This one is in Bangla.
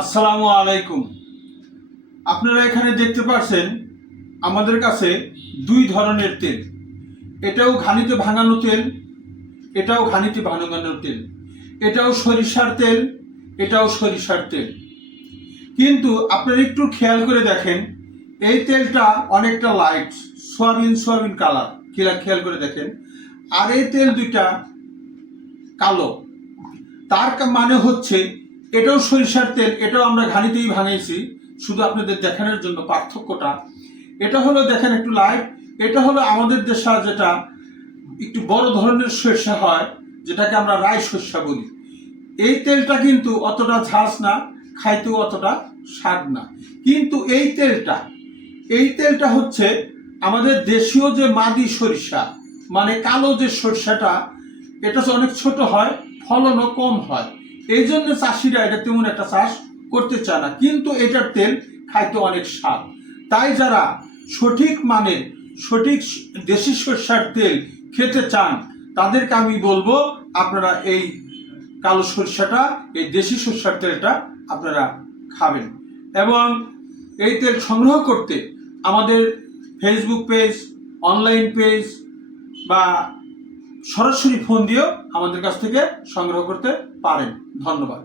আসসালামু আলাইকুম। আপনারা এখানে দেখতে পাচ্ছেন আমাদের কাছে দুই ধরনের তেল। এটাও ঘানিতে ভাঙানো তেল, এটাও ঘানিতে ভাঙানো তেল। এটাও সরিষার তেল, এটাও সরিষার তেল। কিন্তু আপনারা একটু খেয়াল করে দেখেন, এই তেলটা অনেকটা লাইট সোয়াবিন কালার, খেয়াল করে দেখেন। আর এই তেল দুইটা কালো। তার মানে হচ্ছে এটাও সরিষার তেল, এটাও আমরা ঘানিতেই ভাঙিয়েছি, শুধু আপনাদের দেখানোর জন্য পার্থক্যটা। এটা হলো দেখেন একটু লাইট, এটা হলো আমাদের দেশে যেটা একটু বড় ধরনের সরিষা হয়, যেটাকে আমরা রাই সরিষা বলি। এই তেলটা কিন্তু অতটা ঝাঁজ না, খাইতেও অতটা স্বাদ না। কিন্তু এই তেলটা হচ্ছে আমাদের দেশীয় যে মাদি সরিষা, মানে কালো যে সরিষাটা, এটা অনেক ছোট হয়, ফলনও কম হয়। এই জন্য চাষিরা এটা তেমন একটা চাষ করতে চায় না, কিন্তু এটার তেল খাইতে অনেক স্বাদ। তাই যারা সঠিক মানের সঠিক দেশি সরিষার তেল খেতে চান, তাদেরকে আমি বলবো আপনারা এই কালো সরিষাটা, এই দেশি সরিষার তেলটা আপনারা খাবেন। এবং এই তেল সংগ্রহ করতে আমাদের ফেসবুক পেজ, অনলাইন পেজ বা সরাসরি ফোন দিয়েও আমাদের কাছ থেকে সংগ্রহ করতে পারেন। ধন্যবাদ।